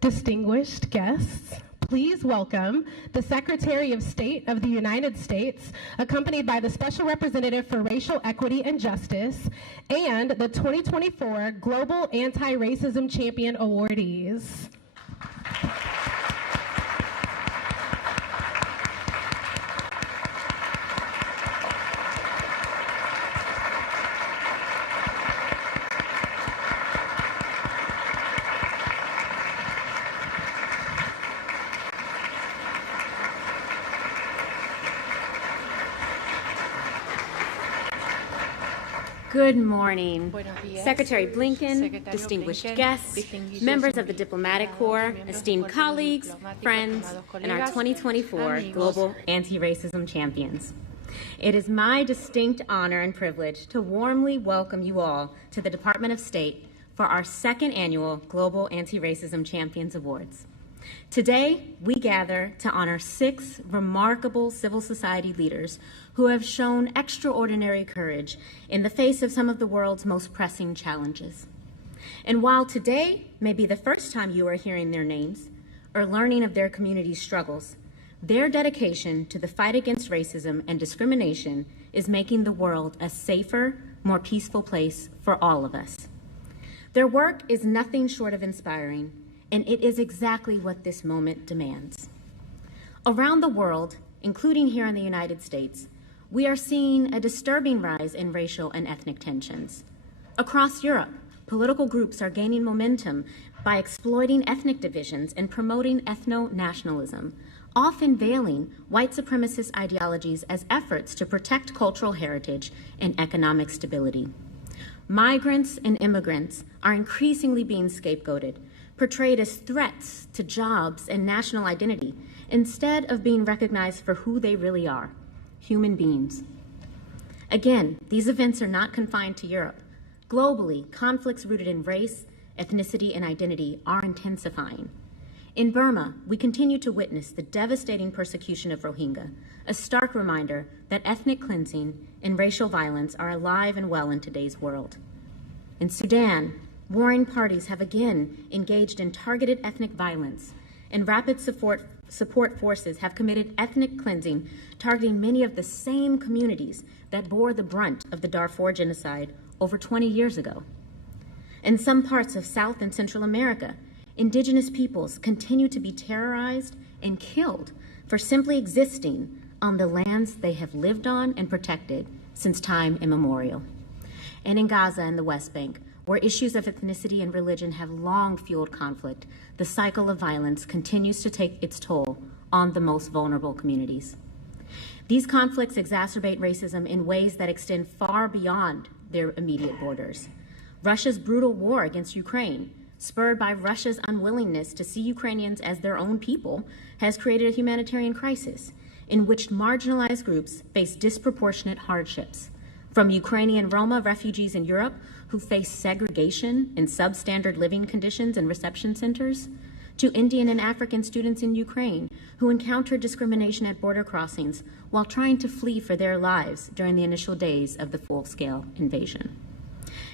Distinguished guests, please welcome the Secretary of State of the United States, accompanied by the Special Representative for Racial Equity and Justice, and the 2024 Global Anti-Racism Champion awardees. Good morning, Secretary Blinken, distinguished guests, members of the Diplomatic Corps, esteemed colleagues, friends, and our 2024 Global Anti-Racism Champions. It is my distinct honor and privilege to warmly welcome you all to the Department of State for our second annual Global Anti-Racism Champions Awards. Today, we gather to honor 6 remarkable civil society leaders who have shown extraordinary courage in the face of some of the world's most pressing challenges. And while today may be the first time you are hearing their names or learning of their community's struggles, their dedication to the fight against racism and discrimination is making the world a safer, more peaceful place for all of us. Their work is nothing short of inspiring, and it is exactly what this moment demands. Around the world, including here in the United States, we are seeing a disturbing rise in racial and ethnic tensions. Across Europe, political groups are gaining momentum by exploiting ethnic divisions and promoting ethno-nationalism, often veiling white supremacist ideologies as efforts to protect cultural heritage and economic stability. Migrants and immigrants are increasingly being scapegoated, portrayed as threats to jobs and national identity, instead of being recognized for who they really are, human beings. Again, these events are not confined to Europe. Globally, conflicts rooted in race, ethnicity, and identity are intensifying. In Burma, we continue to witness the devastating persecution of Rohingya, a stark reminder that ethnic cleansing and racial violence are alive and well in today's world. In Sudan, warring parties have again engaged in targeted ethnic violence, and rapid support forces have committed ethnic cleansing, targeting many of the same communities that bore the brunt of the Darfur genocide over 20 years ago. In some parts of South and Central America, indigenous peoples continue to be terrorized and killed for simply existing on the lands they have lived on and protected since time immemorial. And in Gaza and the West Bank, where issues of ethnicity and religion have long fueled conflict, the cycle of violence continues to take its toll on the most vulnerable communities. These conflicts exacerbate racism in ways that extend far beyond their immediate borders. Russia's brutal war against Ukraine, spurred by Russia's unwillingness to see Ukrainians as their own people, has created a humanitarian crisis in which marginalized groups face disproportionate hardships, from Ukrainian Roma refugees in Europe who face segregation in substandard living conditions and reception centers, to Indian and African students in Ukraine who encountered discrimination at border crossings while trying to flee for their lives during the initial days of the full-scale invasion.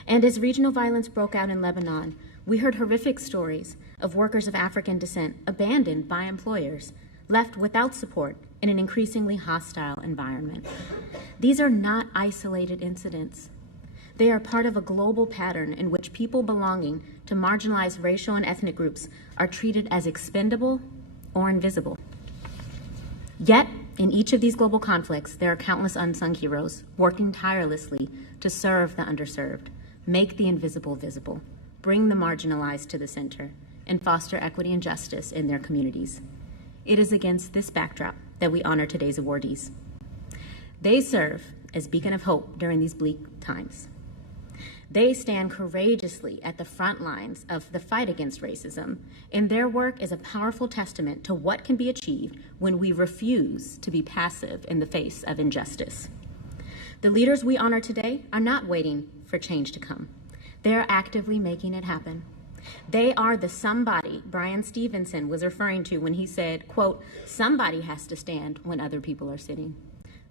And as regional violence broke out in Lebanon, we heard horrific stories of workers of African descent abandoned by employers, left without support in an increasingly hostile environment. These are not isolated incidents. They are part of a global pattern in which people belonging to marginalized racial and ethnic groups are treated as expendable or invisible. Yet, in each of these global conflicts, there are countless unsung heroes working tirelessly to serve the underserved, make the invisible visible, bring the marginalized to the center, and foster equity and justice in their communities. It is against this backdrop that we honor today's awardees. They serve as beacon of hope during these bleak times. They stand courageously at the front lines of the fight against racism, and their work is a powerful testament to what can be achieved when we refuse to be passive in the face of injustice. The leaders we honor today are not waiting for change to come. They are actively making it happen. They are the somebody Brian Stevenson was referring to when he said, quote, "Somebody has to stand when other people are sitting.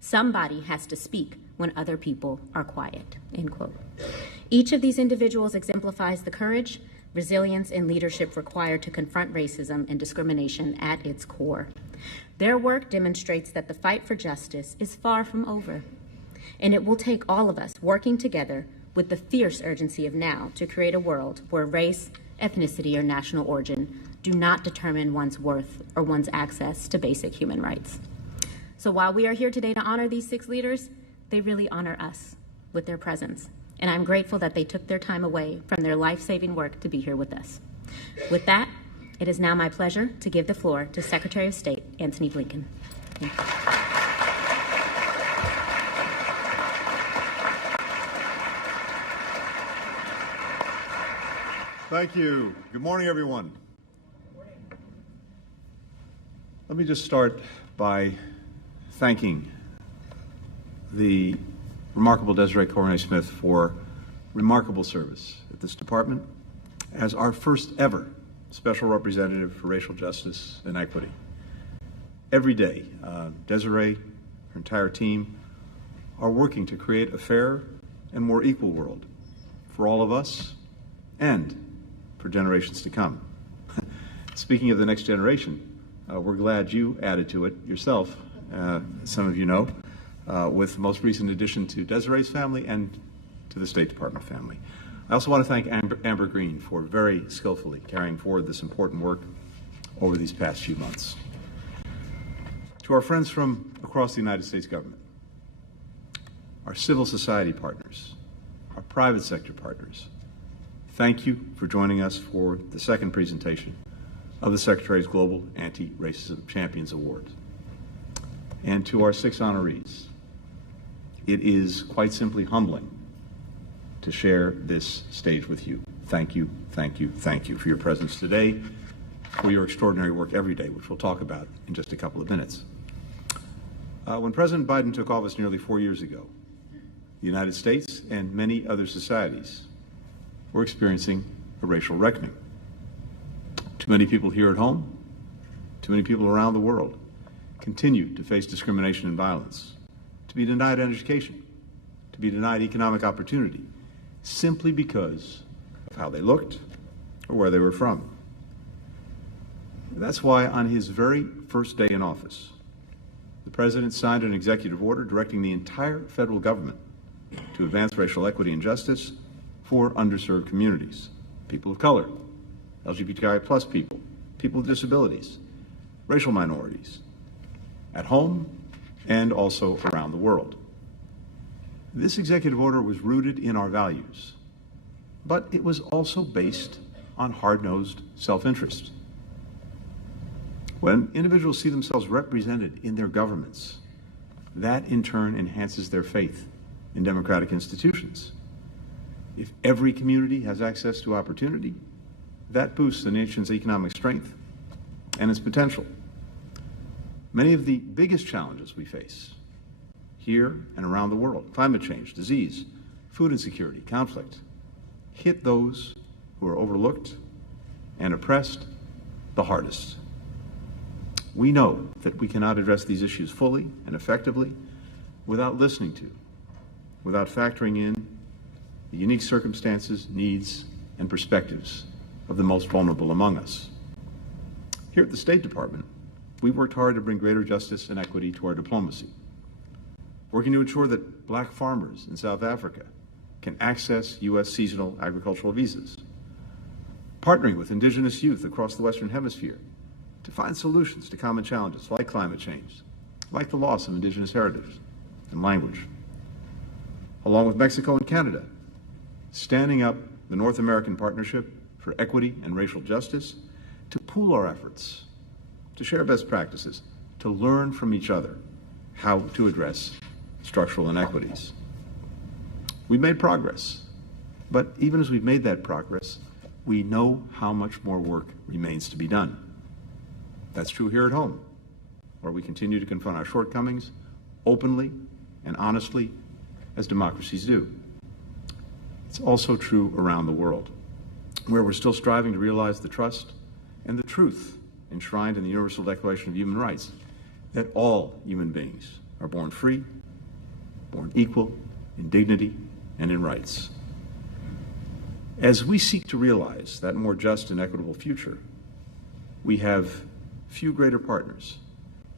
Somebody has to speak when other people are quiet," end quote. Each of these individuals exemplifies the courage, resilience, and leadership required to confront racism and discrimination at its core. Their work demonstrates that the fight for justice is far from over, and it will take all of us working together with the fierce urgency of now to create a world where race, ethnicity, or national origin do not determine one's worth or one's access to basic human rights. So while we are here today to honor these 6 leaders, they really honor us with their presence. And I'm grateful that they took their time away from their life-saving work to be here with us. With that, it is now my pleasure to give the floor to Secretary of State Antony Blinken. Thank you. Thank you. Good morning, everyone. Let me just start by thanking the remarkable Desiree Coronay-Smith for remarkable service at this department as our first ever Special Representative for Racial Justice and Equity. Every day, Desiree, her entire team, are working to create a fair and more equal world for all of us and for generations to come. Speaking of the next generation, we're glad you added to it yourself, some of you know, with the most recent addition to Desiree's family and to the State Department family. I also want to thank Amber Green for very skillfully carrying forward this important work over these past few months. To our friends from across the United States government, our civil society partners, our private sector partners, thank you for joining us for the second presentation of the Secretary's Global Anti-Racism Champions Award. And to our 6 honorees, it is quite simply humbling to share this stage with you. Thank you, thank you, thank you for your presence today, for your extraordinary work every day, which we'll talk about in just a couple of minutes. When President Biden took office nearly 4 years ago, the United States and many other societies were experiencing a racial reckoning. Too many people here at home, too many people around the world continue to face discrimination and violence, to be denied education, to be denied economic opportunity, simply because of how they looked or where they were from. That's why on his very first day in office, the President signed an executive order directing the entire federal government to advance racial equity and justice for underserved communities, people of color, LGBTQI+ people, people with disabilities, racial minorities, at home and also around the world. This executive order was rooted in our values, but it was also based on hard-nosed self-interest. When individuals see themselves represented in their governments, that in turn enhances their faith in democratic institutions. If every community has access to opportunity, that boosts the nation's economic strength and its potential. Many of the biggest challenges we face here and around the world, climate change, disease, food insecurity, conflict, hit those who are overlooked and oppressed the hardest. We know that we cannot address these issues fully and effectively without listening to, without factoring in the unique circumstances, needs, and perspectives of the most vulnerable among us. Here at the State Department, we worked hard to bring greater justice and equity to our diplomacy, working to ensure that black farmers in South Africa can access U.S. seasonal agricultural visas, partnering with indigenous youth across the Western Hemisphere to find solutions to common challenges like climate change, like the loss of indigenous heritage and language, along with Mexico and Canada, standing up the North American Partnership for Equity and Racial Justice to pool our efforts, to share best practices, to learn from each other how to address structural inequities. We've made progress, but even as we've made that progress, we know how much more work remains to be done. That's true here at home, where we continue to confront our shortcomings openly and honestly, as democracies do. It's also true around the world, where we're still striving to realize the trust and the truth enshrined in the Universal Declaration of Human Rights, that all human beings are born free, born equal in dignity and in rights. As we seek to realize that more just and equitable future, we have few greater partners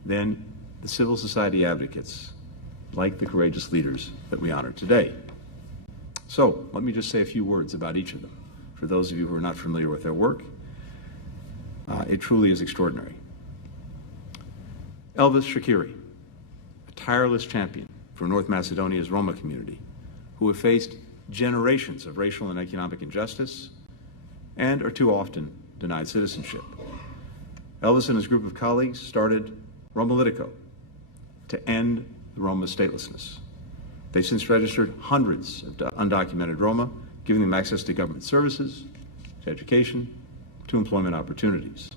than the civil society advocates like the courageous leaders that we honor today. So let me just say a few words about each of them. For those of you who are not familiar with their work, it truly is extraordinary. Elvis Shakiri, a tireless champion for North Macedonia's Roma community, who have faced generations of racial and economic injustice and are too often denied citizenship. Elvis and his group of colleagues started Roma Litico to end the Roma statelessness. They've since registered hundreds of undocumented Roma, giving them access to government services, to education, to employment opportunities.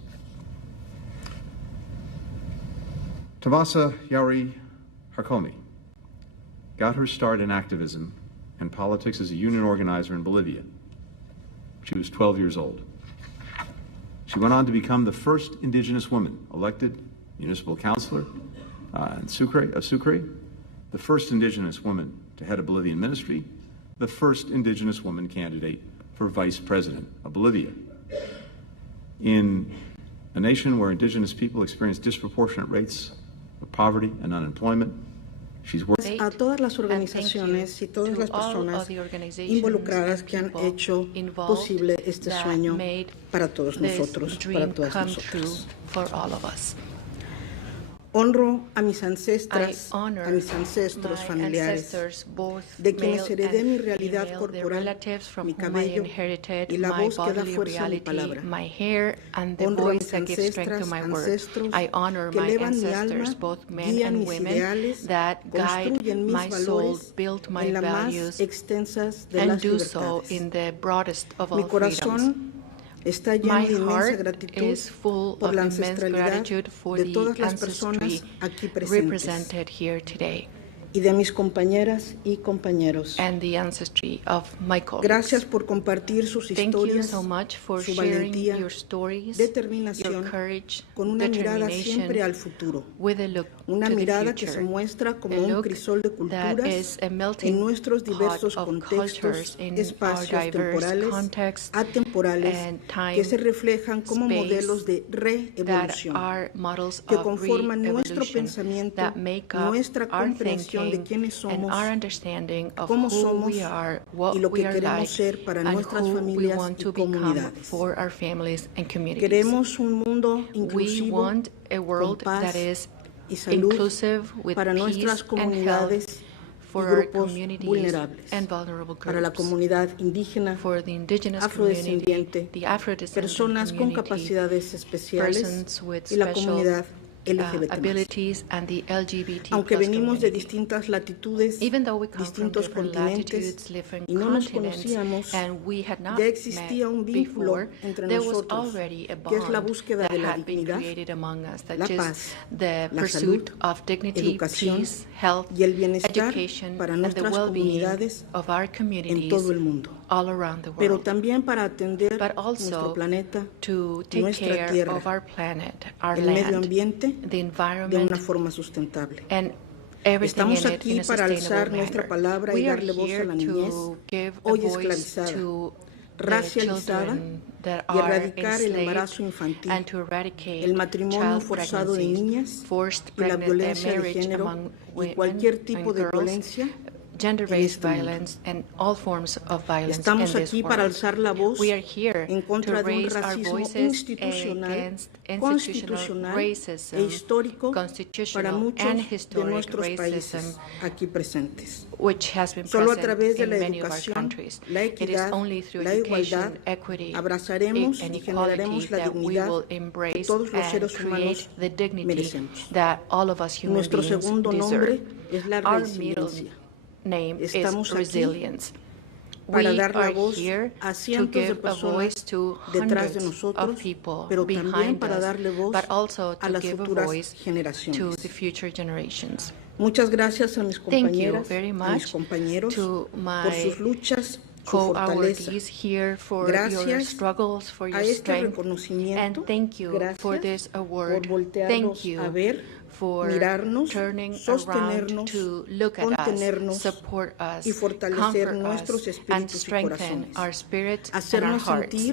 Tomasa Yauri Harkomi got her start in activism and politics as a union organizer in Bolivia. She was 12 years old. She went on to become the first indigenous woman elected municipal councilor of Sucre, the first indigenous woman to head a Bolivian ministry, the first indigenous woman candidate for vice president of Bolivia. In a nation where indigenous people experience disproportionate rates of poverty and unemployment, she's working. A todas las organizaciones y todas las personas involucradas que han hecho posible este sueño para todos nosotros, para todas nosotras. Honro a mis ancestras, a mis ancestros familiares, de quienes heredé mi realidad corporal, mi cabello y la voz que da fuerza a mi palabra. Honro a mis ancestros que elevan mi alma, guían mis ideales, construyen mis valores en las más extensas de las libertades. Mi corazón está lleno de inmensa gratitud por la ancestralidad de todas las personas aquí presentes y de mis compañeras y compañeros. Gracias por compartir sus historias, su valentía, determinación, con una mirada siempre al futuro. Una mirada que se muestra como un crisol de culturas en nuestros diversos contextos, espacios temporales, atemporales, que se reflejan como modelos de reevolución, que conforman nuestro pensamiento, nuestra comprensión de quiénes somos, cómo somos y lo que queremos ser para nuestras familias y comunidades. Queremos un mundo inclusivo, con paz y salud para nuestras comunidades y grupos vulnerables, para la comunidad indígena, afrodescendiente, personas con capacidades especiales y la comunidad LGBT+. Aunque venimos de distintas latitudes, distintos continentes y no nos conocíamos, ya existía un vínculo entre nosotros, que es la búsqueda de la dignidad, la paz, la salud, educación y el bienestar para nuestras comunidades en todo el mundo, pero también para atender nuestro planeta, nuestra tierra, el medio ambiente, de una forma sustentable. Estamos aquí para alzar nuestra palabra y darle voz a la niñez, hoy esclavizada, racializada, y erradicar el embarazo infantil, el matrimonio forzado de niñas y la violencia de género y cualquier tipo de violencia. Gender-based violence and all forms of violence. Estamos aquí para alzar la voz en contra de un racismo institucional, constitucional e histórico para muchos de nuestros países aquí presentes. Solo a través de la educación, la equidad, la igualdad, abrazaremos y generaremos la dignidad que todos los seres humanos merecemos. Nuestro segundo nombre es la resiliencia. Estamos aquí para dar la voz a cientos de personas detrás de nosotros, pero también para darle voz a las futuras generaciones. Muchas gracias a mis compañeras, a mis compañeros por sus luchas co-awardees here for your struggles, for your strength, and thank you for this award. Thank you for turning around to look at us, support us, comfort us, and strengthen our spirit and our hearts.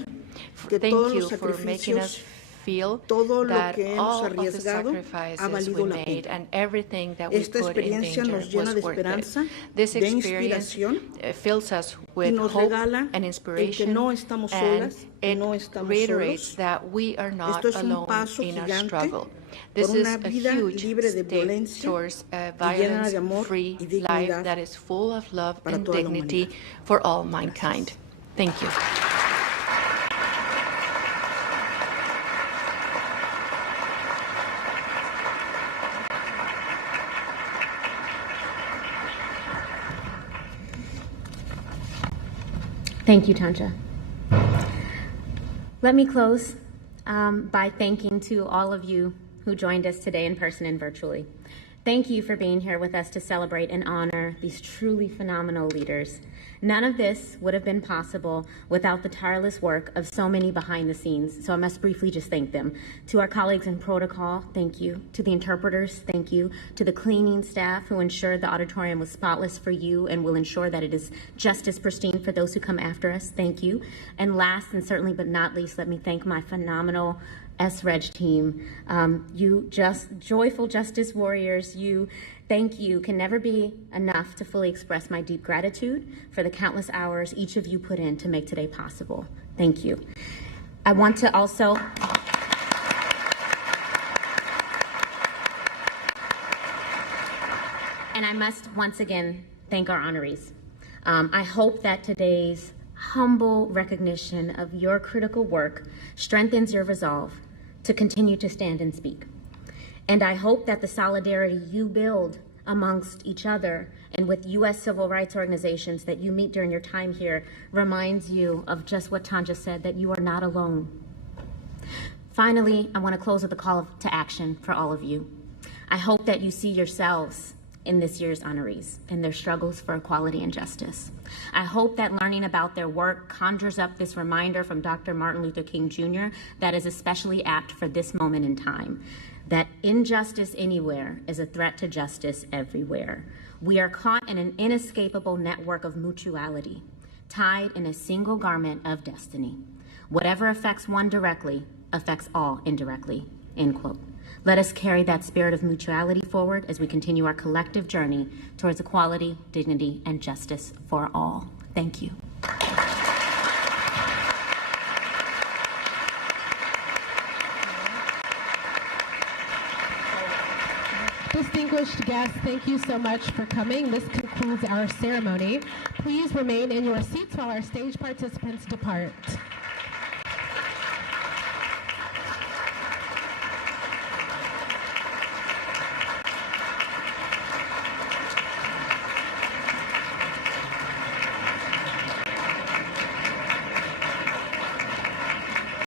Thank you for making us feel that all of the sacrifices we made and everything that we put in danger was worth it. This experience fills us with hope and inspiration, and it reiterates that we are not alone in our struggle. This is a huge step towards a violence-free life that is full of love and dignity for all mankind. Thank you. Thank you, Tanja. Let me close by thanking to all of you who joined us today in person and virtually. Thank you for being here with us to celebrate and honor these truly phenomenal leaders. None of this would have been possible without the tireless work of so many behind the scenes, so I must briefly just thank them. To our colleagues in protocol, thank you. To the interpreters, thank you. To the cleaning staff who ensured the auditorium was spotless for you and will ensure that it is just as pristine for those who come after us, thank you. And last and certainly but not least, let me thank my phenomenal SREG team. You just joyful justice warriors, thank you can never be enough to fully express my deep gratitude for the countless hours each of you put in to make today possible. Thank you. I want to also and I must once again thank our honorees. I hope that today's humble recognition of your critical work strengthens your resolve to continue to stand and speak. And I hope that the solidarity you build amongst each other and with U.S. civil rights organizations that you meet during your time here reminds you of just what Tanja said, that you are not alone. Finally, I want to close with a call to action for all of you. I hope that you see yourselves in this year's honorees and their struggles for equality and justice. I hope that learning about their work conjures up this reminder from Dr. Martin Luther King Jr. that is especially apt for this moment in time, that injustice anywhere is a threat to justice everywhere. We are caught in an inescapable network of mutuality, tied in a single garment of destiny. Whatever affects one directly affects all indirectly, end quote. Let us carry that spirit of mutuality forward as we continue our collective journey towards equality, dignity, and justice for all. Thank you. Distinguished guests, thank you so much for coming. This concludes our ceremony. Please remain in your seats while our stage participants depart.